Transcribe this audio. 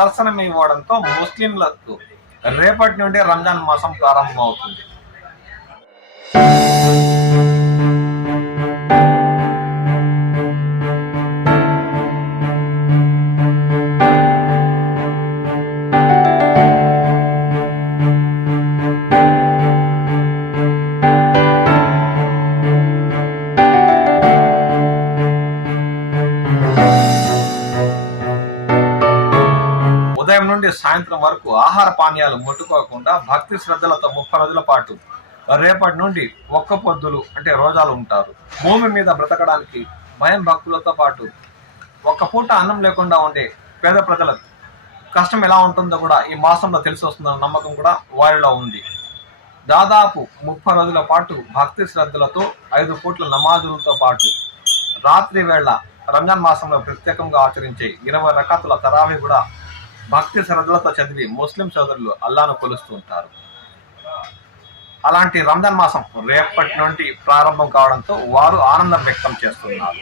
దర్శనం ఇవ్వడంతో ముస్లింలకు రేపటి నుండి రంజాన్ మాసం ప్రారంభమవుతుంది. ఉదయం నుండి సాయంత్రం వరకు ఆహార పానీయాలు ముట్టుకోకుండా భక్తి శ్రద్ధలతో 30 రోజుల పాటు రేపటి నుండి ఒక్క పొద్దులు అంటే రోజాలు ఉంటారు. భూమి మీద బ్రతకడానికి భయం భక్తులతో పాటు ఒక్క పూట అన్నం లేకుండా ఉండే పేద ప్రజల కష్టం ఎలా ఉంటుందో కూడా ఈ మాసంలో తెలిసి వస్తుందన్న నమ్మకం కూడా వారిలో ఉంది. దాదాపు 30 రోజుల పాటు భక్తి శ్రద్ధలతో 5 పూట్ల నమాజులతో పాటు రాత్రి వేళ రంజాన్ మాసంలో ప్రత్యేకంగా ఆచరించే 20 రకాతుల తరావీ కూడా భక్తి శ్రద్ధలతో చదివి ముస్లిం సోదరులు అల్లాను కొలుస్తూ ఉంటారు. అలాంటి రంజాన్ మాసం రేపటి నుండి ప్రారంభం కావడంతో వారు ఆనందం వ్యక్తం చేస్తున్నారు.